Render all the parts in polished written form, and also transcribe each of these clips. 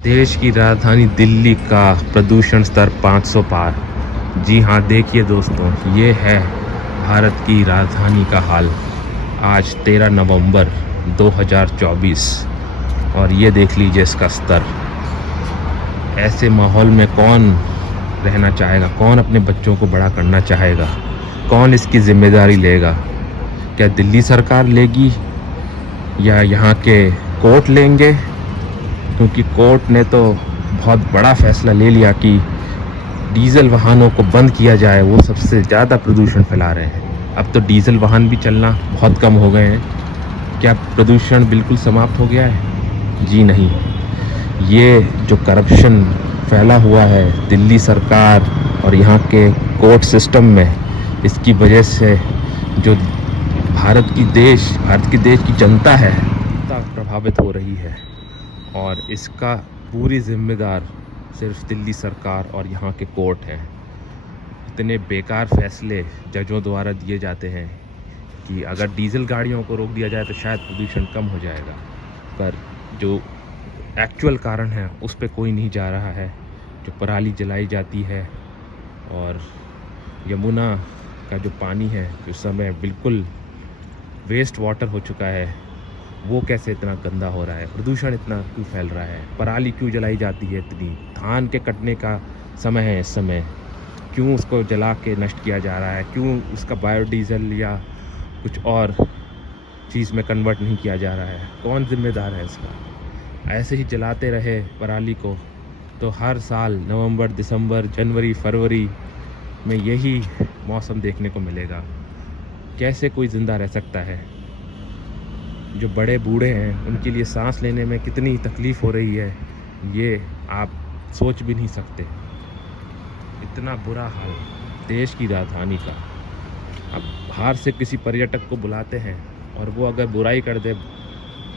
देश की राजधानी दिल्ली का प्रदूषण स्तर 500 पार। जी हाँ, देखिए दोस्तों, ये है भारत की राजधानी का हाल। आज 13 नवंबर 2024 और ये देख लीजिए इसका स्तर। ऐसे माहौल में कौन रहना चाहेगा? कौन अपने बच्चों को बड़ा करना चाहेगा? कौन इसकी जिम्मेदारी लेगा? क्या दिल्ली सरकार लेगी या यहाँ के कोर्ट लेंगे? क्योंकि कोर्ट ने तो बहुत बड़ा फैसला ले लिया कि डीज़ल वाहनों को बंद किया जाए, वो सबसे ज़्यादा प्रदूषण फैला रहे हैं। अब तो डीज़ल वाहन भी चलना बहुत कम हो गए हैं। क्या प्रदूषण बिल्कुल समाप्त हो गया है? जी नहीं। ये जो करप्शन फैला हुआ है दिल्ली सरकार और यहाँ के कोर्ट सिस्टम में, इसकी वजह से जो भारत की देश की जनता है, प्रभावित हो रही है। और इसका पूरी जिम्मेदार सिर्फ दिल्ली सरकार और यहाँ के कोर्ट हैं। इतने बेकार फैसले जजों द्वारा दिए जाते हैं कि अगर डीज़ल गाड़ियों को रोक दिया जाए तो शायद प्रदूषण कम हो जाएगा, पर जो एक्चुअल कारण है उस पर कोई नहीं जा रहा है। जो पराली जलाई जाती है और यमुना का जो पानी है, जो समय बिल्कुल वेस्ट वाटर हो चुका है, वो कैसे इतना गंदा हो रहा है? प्रदूषण इतना क्यों फैल रहा है? पराली क्यों जलाई जाती है इतनी? धान के कटने का समय है इस समय, क्यों उसको जला के नष्ट किया जा रहा है? क्यों उसका बायोडीज़ल या कुछ और चीज़ में कन्वर्ट नहीं किया जा रहा है? कौन जिम्मेदार है इसका? ऐसे ही जलाते रहे पराली को तो हर साल नवंबर, दिसंबर, जनवरी, फरवरी में यही मौसम देखने को मिलेगा। कैसे कोई ज़िंदा रह सकता है? जो बड़े बूढ़े हैं उनके लिए सांस लेने में कितनी तकलीफ़ हो रही है, ये आप सोच भी नहीं सकते। इतना बुरा हाल देश की राजधानी का। अब बाहर से किसी पर्यटक को बुलाते हैं और वो अगर बुराई कर दे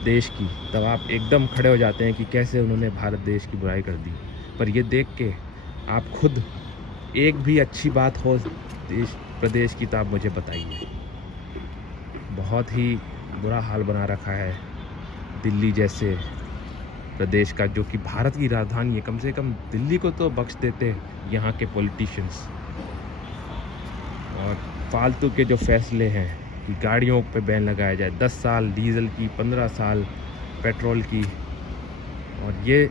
देश की, तब आप एकदम खड़े हो जाते हैं कि कैसे उन्होंने भारत देश की बुराई कर दी। पर ये देख के आप खुद एक भी अच्छी बात हो देश प्रदेश की तो आप मुझे बताइए। बहुत ही बुरा हाल बना रखा है दिल्ली जैसे प्रदेश का, जो कि भारत की राजधानी है। कम से कम दिल्ली को तो बख्श देते यहाँ के पॉलिटिशियंस। और फालतू के जो फैसले हैं कि गाड़ियों पे बैन लगाया जाए, 10 साल डीज़ल की, 15 साल पेट्रोल की, और ये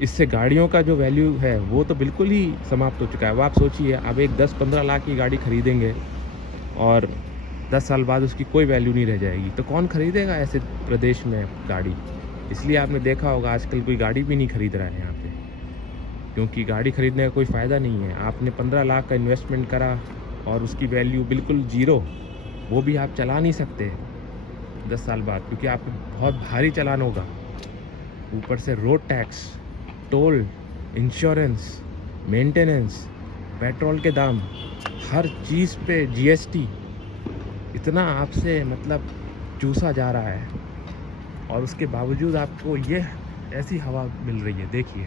इससे गाड़ियों का जो वैल्यू है वो तो बिल्कुल ही समाप्त हो चुका है। अब आप सोचिए, अब एक 10-15 लाख की गाड़ी खरीदेंगे और 10 साल बाद उसकी कोई वैल्यू नहीं रह जाएगी, तो कौन ख़रीदेगा ऐसे प्रदेश में गाड़ी? इसलिए आपने देखा होगा आजकल कोई गाड़ी भी नहीं ख़रीद रहा है यहाँ पे, क्योंकि गाड़ी ख़रीदने का कोई फ़ायदा नहीं है। आपने 15 लाख का इन्वेस्टमेंट करा और उसकी वैल्यू बिल्कुल ज़ीरो, वो भी आप चला नहीं सकते 10 साल बाद, क्योंकि आपको बहुत भारी चालान होगा। ऊपर से road tax, toll, insurance, maintenance, petrol के दाम, हर चीज़ पे जीएसटी, इतना आपसे मतलब चूसा जा रहा है और उसके बावजूद आपको ये ऐसी हवा मिल रही है। देखिए,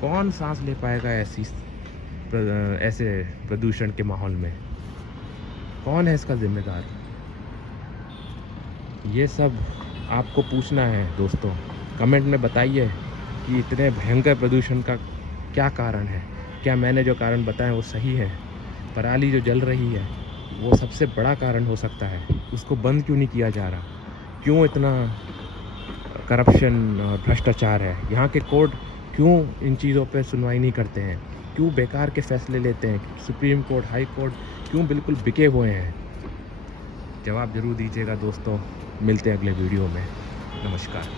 कौन सांस ले पाएगा ऐसे प्रदूषण के माहौल में? कौन है इसका जिम्मेदार? ये सब आपको पूछना है दोस्तों। कमेंट में बताइए कि इतने भयंकर प्रदूषण का क्या कारण है? क्या मैंने जो कारण बताए वो सही है? पराली जो जल रही है वो सबसे बड़ा कारण हो सकता है, उसको बंद क्यों नहीं किया जा रहा? क्यों इतना करप्शन और भ्रष्टाचार है? यहाँ के कोर्ट क्यों इन चीज़ों पे सुनवाई नहीं करते हैं? क्यों बेकार के फैसले लेते हैं? सुप्रीम कोर्ट, हाई कोर्ट क्यों बिल्कुल बिके हुए हैं? जवाब ज़रूर दीजिएगा दोस्तों। मिलते हैं अगले वीडियो में। नमस्कार।